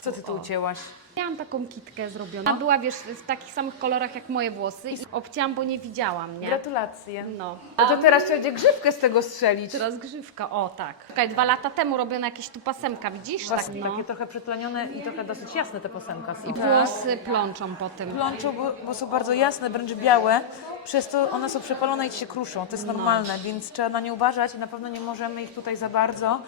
Co ty tu ucięłaś? Miałam taką kitkę zrobioną. Była, wiesz, w takich samych kolorach jak moje włosy i obcięłam, bo nie widziałam, nie? Gratulacje. No. No to teraz trzeba będzie grzywkę z tego strzelić. Teraz grzywka, o tak. Czekaj, dwa lata temu robiona jakieś tu pasemka, widzisz? Tak, no. takie trochę przytlenione i trochę dosyć jasne te posemka są. I włosy plączą po tym. Plączą, bo, bo są bardzo jasne, wręcz białe, przez to one są przepalone i ci się kruszą. To jest normalne, więc trzeba na nie uważać i na pewno nie możemy ich tutaj za bardzo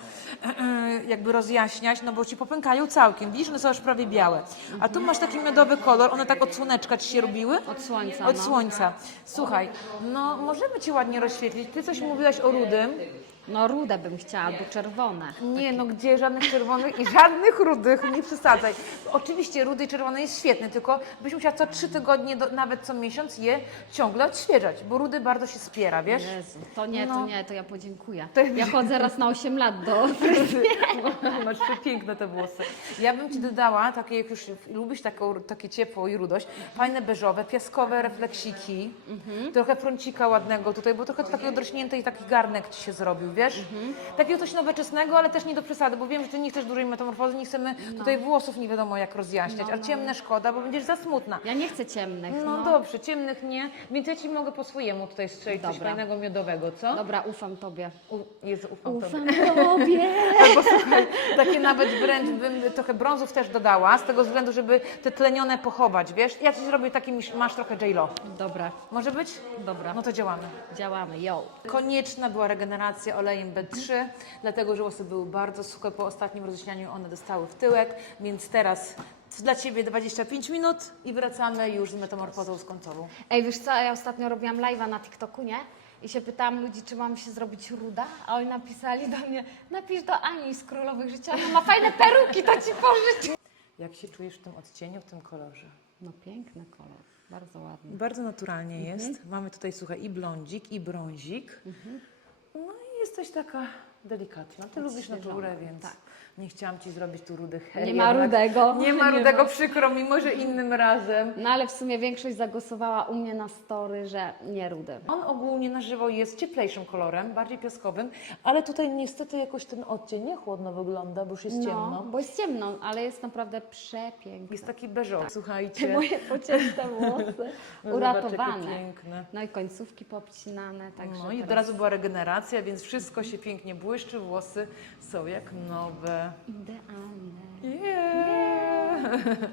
jakby rozjaśniać, no bo ci popękają całkiem. Widzisz, one są już prawie białe. A tu masz taki miodowy kolor, one tak od słoneczka ci się robiły? Od słońca, Od no. słońca. Słuchaj, no możemy ci ładnie rozświetlić. Ty coś mówiłaś o rudym. No rude bym chciała, albo czerwone. Nie, no gdzie żadnych czerwonych i żadnych rudych, nie przesadzaj. Oczywiście rudy i czerwone jest świetny, tylko byś musiała co trzy tygodnie, do, nawet co miesiąc je ciągle odświeżać, bo rudy bardzo się spiera, wiesz? Jezu, to nie, No. to nie, to ja podziękuję. Ja chodzę raz na 8 lat do... Masz piękne te włosy. Ja bym Ci dodała, takie jak już lubisz taką, takie ciepło i rudość, fajne beżowe, piaskowe refleksiki, trochę prącika ładnego tutaj, bo trochę takiego drośnięte i taki garnek Ci się zrobił, wiesz? Takiego coś nowoczesnego, ale też nie do przesady, bo wiem, że Ty nie chcesz dużej metamorfozy, nie chcemy tutaj włosów nie wiadomo jak rozjaśniać, ale ciemne szkoda, bo będziesz za smutna. Ja nie chcę ciemnych, No, no. dobrze, ciemnych nie, więc ja Ci mogę po swojemu tutaj strzelić coś Dobra. fajnego miodowego, co? Dobra, ufam tobie. U, Jezu, ufam, Tobie. Ufam tobie. Albo słuchaj, takie nawet wręcz bym trochę brązów też dodała, z tego względu, żeby te tlenione pochować, wiesz? Ja ci zrobię taki, misz- masz trochę J-Lo. Dobra, Może być? dobra. No to działamy. Działamy, yo. Konieczna była regeneracja olejem B3, dlatego że włosy były bardzo suche po ostatnim rozjaśnianiu, one dostały w tyłek, więc teraz dla Ciebie 25 minut i wracamy już z metamorfozą skońcową. Ej, wiesz co, ja ostatnio robiłam live'a na TikToku, nie? I się pytałam ludzi, czy mam się zrobić ruda, a oni napisali do mnie, napisz do Ani z Królowych Życia, ona ma fajne peruki, to ci pożyczę. Jak się czujesz w tym odcieniu, w tym kolorze? No piękny kolor, bardzo ładny. Bardzo naturalnie Mhm. jest. Mamy tutaj, słuchaj, i blondzik, i brązik. Mhm. No i jesteś taka delikatna. Ty lubisz naturę, więc tak. nie chciałam Ci zrobić tu rudych Nie ma rudego. Nie ma rudego, przykro mi, może innym razem. No ale w sumie większość zagłosowała u mnie na story, że nie rudy. On ogólnie na żywo jest cieplejszym kolorem, bardziej piaskowym, ale tutaj niestety jakoś ten odcień nie chłodno wygląda, bo już jest No, ciemno. bo jest ciemno, ale jest naprawdę przepiękny. Jest taki beżowy. Słuchajcie. Moje pocięte włosy No zobacz, jakie uratowane. piękne. No i końcówki poobcinane, także No i od teraz razu była regeneracja, więc wszystko się pięknie błyszczy, włosy są jak nowe. idealne. Yeah.